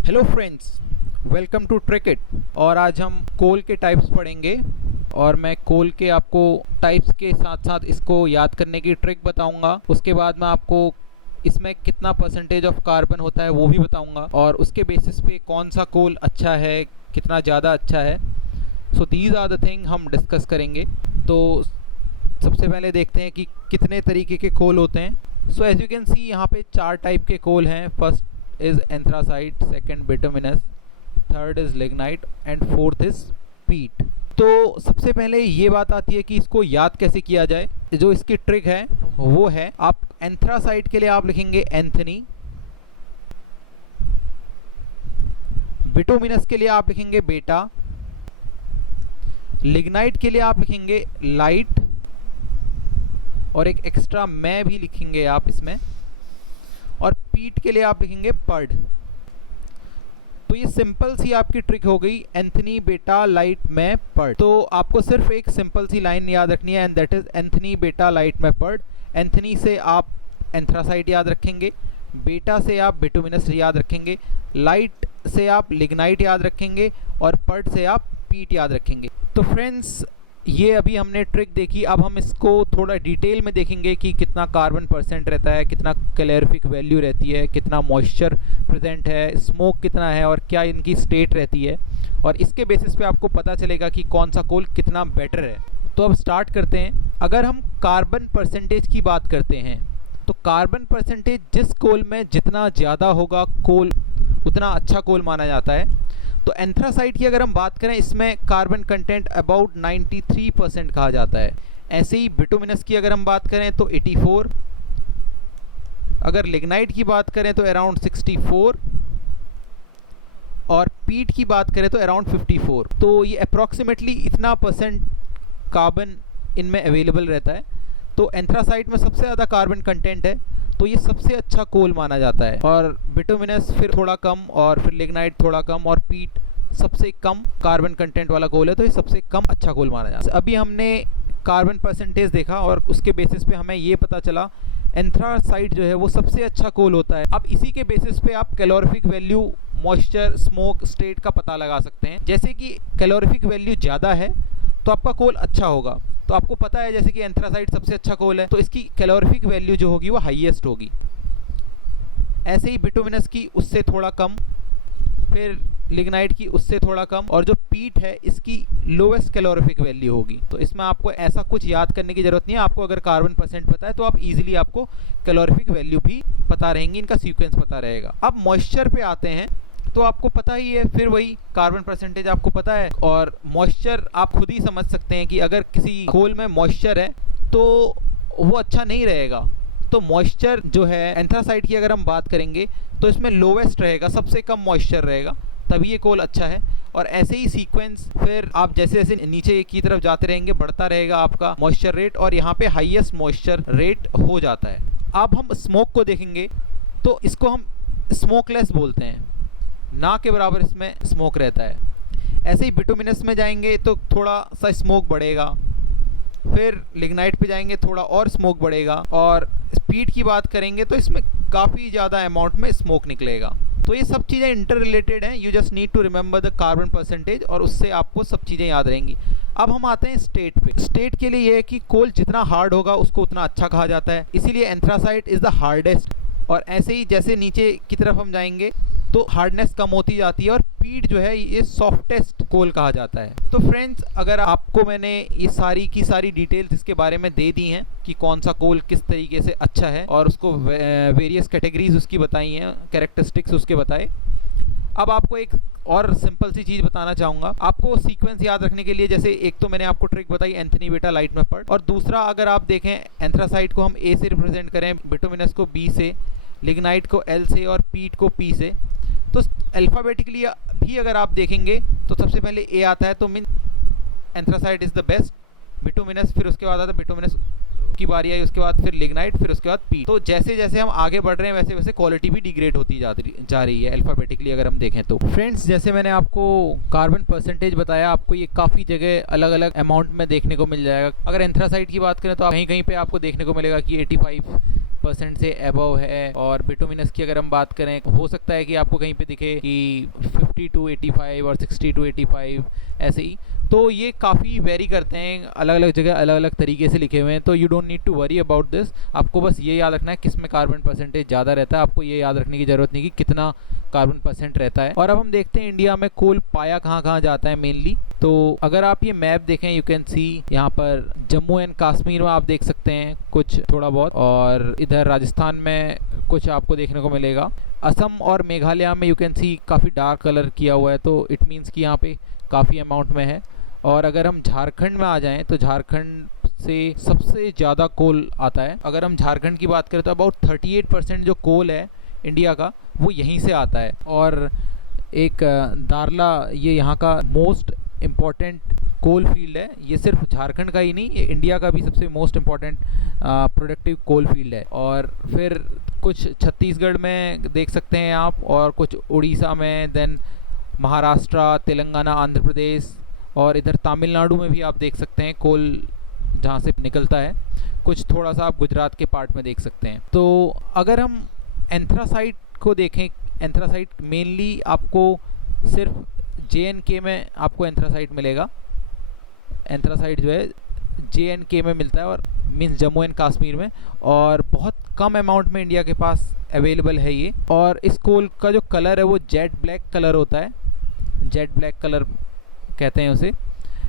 Hello friends, welcome to trick it. और आज हम कोल के टाइप्स पढ़ेंगे और मैं कोल के आपको टाइप्स के साथ साथ इसको याद करने की ट्रिक बताऊंगा। उसके बाद मैं आपको इसमें कितना परसेंटेज ऑफ कार्बन होता है वो भी बताऊंगा और उसके बेसिस पे कौन सा कोल अच्छा है, कितना ज़्यादा अच्छा है। So these are the thing हम डिस्कस करेंगे। तो सबसे पहले देखते हैं कि कितने तरीके के कोल होते हैं। So as you can see यहाँ पे 4 टाइप के कोल हैं। First is anthracite, second bituminous, third is lignite and fourth is peat। तो सबसे पहले ये बात आती है कि इसको याद कैसे किया जाए। जो इसकी ट्रिक है वो है, आप एंथ्रासाइट के लिए आप लिखेंगे एंथनी, बिटुमिनस के लिए आप लिखेंगे बेटा, लिग्नाइट के लिए आप लिखेंगे लाइट और एक एक्स्ट्रा मैं भी लिखेंगे आप इसमें, और पीट के लिए आप लिखेंगे पर्ड। तो ये सिंपल सी आपकी ट्रिक हो गई, एंथनी बेटा लाइट में पर्ड। तो आपको सिर्फ एक सिंपल सी लाइन याद रखनी है एंड दैट इज एंथनी बेटा लाइट में पर्ड। एंथनी से आप एंथ्रासाइट याद रखेंगे, बेटा से आप बिटुमिनस याद रखेंगे, लाइट से आप लिग्नाइट याद रखेंगे और पर्ड से आप पीट याद रखेंगे। तो फ्रेंड्स, ये अभी हमने ट्रिक देखी। अब हम इसको थोड़ा डिटेल में देखेंगे कि कितना कार्बन परसेंट रहता है, कितना कैलोरीफिक वैल्यू रहती है, कितना मॉइस्चर प्रेजेंट है, स्मोक कितना है और क्या इनकी स्टेट रहती है। और इसके बेसिस पे आपको पता चलेगा कि कौन सा कोल कितना बेटर है। तो अब स्टार्ट करते हैं। अगर हम कार्बन परसेंटेज की बात करते हैं तो कार्बन परसेंटेज जिस कोल में जितना ज़्यादा होगा कोल उतना अच्छा कोल माना जाता है। तो एंथ्रासाइट की अगर हम बात करें, इसमें कार्बन कंटेंट अबाउट 93% कहा जाता है। ऐसे ही बिटुमिनस की अगर हम बात करें तो 84, अगर लिग्नाइट की बात करें तो अराउंड 64 और पीट की बात करें तो अराउंड 54। तो ये अप्रॉक्सीमेटली इतना परसेंट कार्बन इनमें अवेलेबल रहता है। तो एंथ्रासाइट में सबसे ज़्यादा कार्बन कंटेंट है, तो ये सबसे अच्छा कोल माना जाता है। और बिटुमिनस फिर थोड़ा कम, और फिर लिग्नाइट थोड़ा कम, और पीट सबसे कम कार्बन कंटेंट वाला कोल है, तो ये सबसे कम अच्छा कोल माना जाता है। अभी हमने कार्बन परसेंटेज देखा और उसके बेसिस पे हमें ये पता चला एंथ्रासाइट जो है वो सबसे अच्छा कोल होता है। अब इसी के बेसिस पे आप calorific value, moisture, smoke state का पता लगा सकते हैं। जैसे कि कैलोरीफिक वैल्यू ज़्यादा है तो आपका कोल अच्छा होगा। तो आपको पता है जैसे कि एंथ्रासाइट सबसे अच्छा कोल है तो इसकी कैलोरीफिक वैल्यू जो होगी वो हाईएस्ट होगी। ऐसे ही बिटुमिनस की उससे थोड़ा कम, फिर लिग्नाइट की उससे थोड़ा कम, और जो पीट है इसकी लोवेस्ट कैलोरीफिक वैल्यू होगी। तो इसमें आपको ऐसा कुछ याद करने की ज़रूरत नहीं है। आपको अगर कार्बन परसेंट पता है तो आप इजीली आपको कैलोरीफिक वैल्यू भी पता रहेंगी, इनका सीक्वेंस पता रहेगा। अब मॉइस्चर पे आते हैं तो आपको पता ही है, फिर वही कार्बन परसेंटेज आपको पता है और मॉइस्चर आप खुद ही समझ सकते हैं कि अगर किसी कोल में मॉइस्चर है तो वो अच्छा नहीं रहेगा। तो मॉइस्चर जो है एंथ्रासाइट की अगर हम बात करेंगे तो इसमें लोवेस्ट रहेगा, सबसे कम मॉइस्चर रहेगा, तभी ये कोल अच्छा है। और ऐसे ही सीक्वेंस फिर आप जैसे जैसे नीचे की तरफ जाते रहेंगे बढ़ता रहेगा आपका मॉइस्चर रेट, और यहाँ पे हाईएस्ट मॉइस्चर रेट हो जाता है। अब हम स्मोक को देखेंगे तो इसको हम स्मोकलेस बोलते हैं, ना के बराबर इसमें स्मोक रहता है। ऐसे ही बिटुमिनस में जाएंगे तो थोड़ा सा स्मोक बढ़ेगा, फिर लिग्नाइट पे जाएंगे थोड़ा और स्मोक बढ़ेगा, और पीट की बात करेंगे तो इसमें काफ़ी ज़्यादा अमाउंट में स्मोक निकलेगा। तो ये सब चीज़ें इंटर रिलेटेड हैं। You just need to remember the carbon percentage और उससे आपको सब चीज़ें याद रहेंगी। अब हम आते हैं स्टेट पे। स्टेट के लिए ये है कि कोल जितना हार्ड होगा उसको उतना अच्छा कहा जाता है, इसीलिए एंथ्रासाइट इज़ द हार्डेस्ट। और ऐसे ही जैसे नीचे की तरफ हम जाएंगे तो हार्डनेस कम होती जाती है, और पीट जो है ये सॉफ्टेस्ट कोल कहा जाता है। तो फ्रेंड्स, अगर आपको मैंने ये सारी की सारी डिटेल्स इसके बारे में दे दी हैं कि कौन सा कोल किस तरीके से अच्छा है और उसको वेरियस कैटेगरीज उसकी बताई हैं, कैरेक्टरिस्टिक्स उसके बताए। अब आपको एक और सिंपल सी चीज़ बताना चाहूँगा। आपको सीक्वेंस याद रखने के लिए, जैसे एक तो मैंने आपको ट्रिक बताई एंथनी बेटा लाइट में पर्ड, और दूसरा अगर आप देखें एंथ्रासाइट को हम ए से रिप्रेजेंट करें, बिटुमिनस को बी से, लिग्नाइट को एल से और पीट को पी से। तो अल्फ़ाबेटिकली भी अगर आप देखेंगे तो सबसे पहले ए आता है, तो mean anthracite is the best, bituminous, फिर उसके बाद आता है बिटुमिनस की बारी आई, उसके बाद फिर लिग्नाइट, फिर उसके बाद पी। तो जैसे जैसे हम आगे बढ़ रहे हैं वैसे वैसे क्वालिटी भी डिग्रेड होती जा रही है अल्फ़ाबेटिकली अगर हम देखें तो। फ्रेंड्स, जैसे मैंने आपको कार्बन परसेंटेज बताया, आपको ये काफ़ी जगह अलग अलग अमाउंट में देखने को मिल जाएगा। अगर एंथ्रासाइट की बात करें तो कहीं कहीं पे आपको देखने को मिलेगा कि 85 50% से अबव है। और बिटुमिनस की अगर हम बात करें, हो सकता है कि आपको कहीं पे दिखे कि 50 to 85 और 60 to 85 ऐसे ही। तो ये काफ़ी वेरी करते हैं, अलग अलग जगह अलग अलग तरीके से लिखे हुए हैं। तो you don't need to worry about this. आपको बस ये याद रखना है किस में कार्बन परसेंटेज ज़्यादा रहता है, आपको ये याद रखने की ज़रूरत नहीं कि कितना कार्बन परसेंट रहता है। और अब हम देखते हैं इंडिया में कोल पाया कहाँ कहाँ जाता है मेनली। तो अगर आप ये मैप देखें, यू कैन सी यहाँ पर जम्मू एंड कश्मीर में आप देख सकते हैं कुछ थोड़ा बहुत, और इधर राजस्थान में कुछ आपको देखने को मिलेगा। असम और मेघालय में यू कैन सी काफ़ी डार्क कलर किया हुआ है, तो इट मीन्स कि यहाँ पे काफ़ी अमाउंट में है। और अगर हम झारखंड में आ जाएं तो झारखंड से सबसे ज़्यादा कोल आता है। अगर हम झारखंड की बात करें तो अबाउट 38% जो कोल है इंडिया का वो यहीं से आता है। और एक दारला, ये यहाँ का मोस्ट इम्पॉर्टेंट कोल फील्ड है। ये सिर्फ झारखंड का ही नहीं, ये इंडिया का भी सबसे most important productive coal field है। और फिर कुछ छत्तीसगढ़ में देख सकते हैं आप, और कुछ उड़ीसा में, देन महाराष्ट्र, तेलंगाना, आंध्र प्रदेश, और इधर तमिलनाडु में भी आप देख सकते हैं कोल जहाँ से निकलता है। कुछ थोड़ा सा आप गुजरात के पार्ट में देख सकते हैं। तो अगर हम एंथ्रासाइट को देखें, एंथ्रासाइट मेनली आपको सिर्फ JNK में आपको एंथ्रासाइट मिलेगा। एंथ्रासाइट जो है JNK में मिलता है, और मीन्स जम्मू एंड कश्मीर में, और बहुत कम अमाउंट में इंडिया के पास अवेलेबल है ये। और इस कोल का जो कलर है वो जेट ब्लैक कलर होता है, जेट ब्लैक कलर कहते हैं उसे।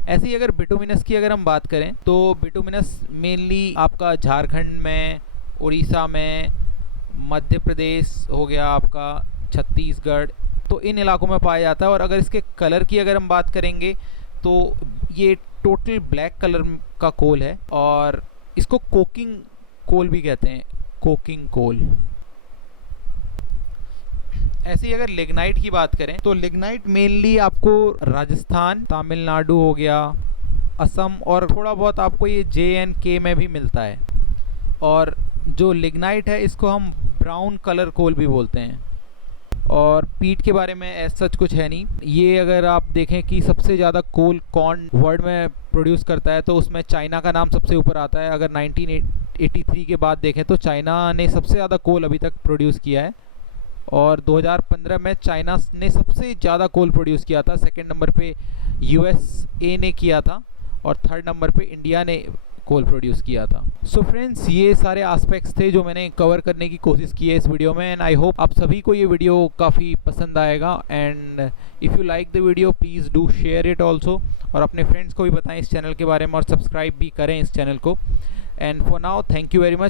ऐसे ही अगर बिटुमिनस की अगर हम बात करें तो बिटुमिनस मेनली आपका झारखंड में, उड़ीसा में, मध्य प्रदेश हो गया आपका, छत्तीसगढ़, तो इन इलाकों में पाया जाता है। और अगर इसके कलर की अगर हम बात करेंगे तो ये टोटल ब्लैक कलर का कोल है, और इसको कोकिंग कोल भी कहते हैं, कोकिंग कोल। ऐसे ही अगर लिग्नाइट की बात करें तो लिग्नाइट मेनली आपको राजस्थान, तमिलनाडु हो गया, असम, और थोड़ा बहुत आपको ये JNK में भी मिलता है। और जो लिग्नाइट है इसको हम ब्राउन कलर कोल भी बोलते हैं। और पीट के बारे में ऐसा सच कुछ है नहीं। ये अगर आप देखें कि सबसे ज़्यादा कोल कौन वर्ल्ड में प्रोड्यूस करता है तो उसमें चाइना का नाम सबसे ऊपर आता है। अगर 1983 के बाद देखें तो चाइना ने सबसे ज़्यादा कोल अभी तक प्रोड्यूस किया है, और 2015 में चाइना ने सबसे ज़्यादा कोल प्रोड्यूस किया था। सेकंड नंबर पे USA ने किया था, और थर्ड नंबर पे इंडिया ने कोल प्रोड्यूस किया था। सो फ्रेंड्स, ये सारे एस्पेक्ट्स थे जो मैंने कवर करने की कोशिश की है इस वीडियो में, एंड आई होप आप सभी को ये वीडियो काफ़ी पसंद आएगा। And if you like the video please do share it also, और अपने फ्रेंड्स को भी बताएं इस चैनल के बारे में, और सब्सक्राइब भी करें इस चैनल को। And for now thank you very much.